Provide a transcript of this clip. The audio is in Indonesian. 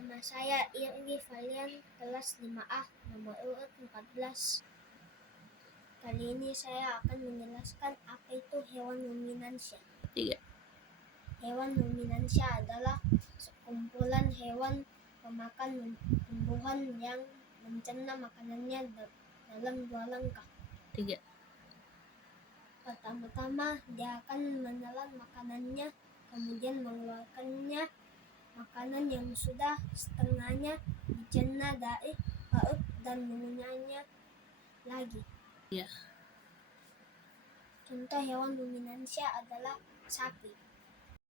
Nama saya Irgi Valian, kelas 5A, nomor urut 14. Kali ini saya akan menjelaskan apa itu hewan ruminansia. 3. Hewan ruminansia adalah sekumpulan hewan pemakan tumbuhan yang mencerna makanannya dalam 2 langkah. 3. Pertama-tama dia akan menelan makanannya, kemudian mengeluarkannya makanan yang sudah setengahnya dicerna dari perut dan mengunyahnya lagi. Ya. Contoh hewan ruminansia adalah sapi.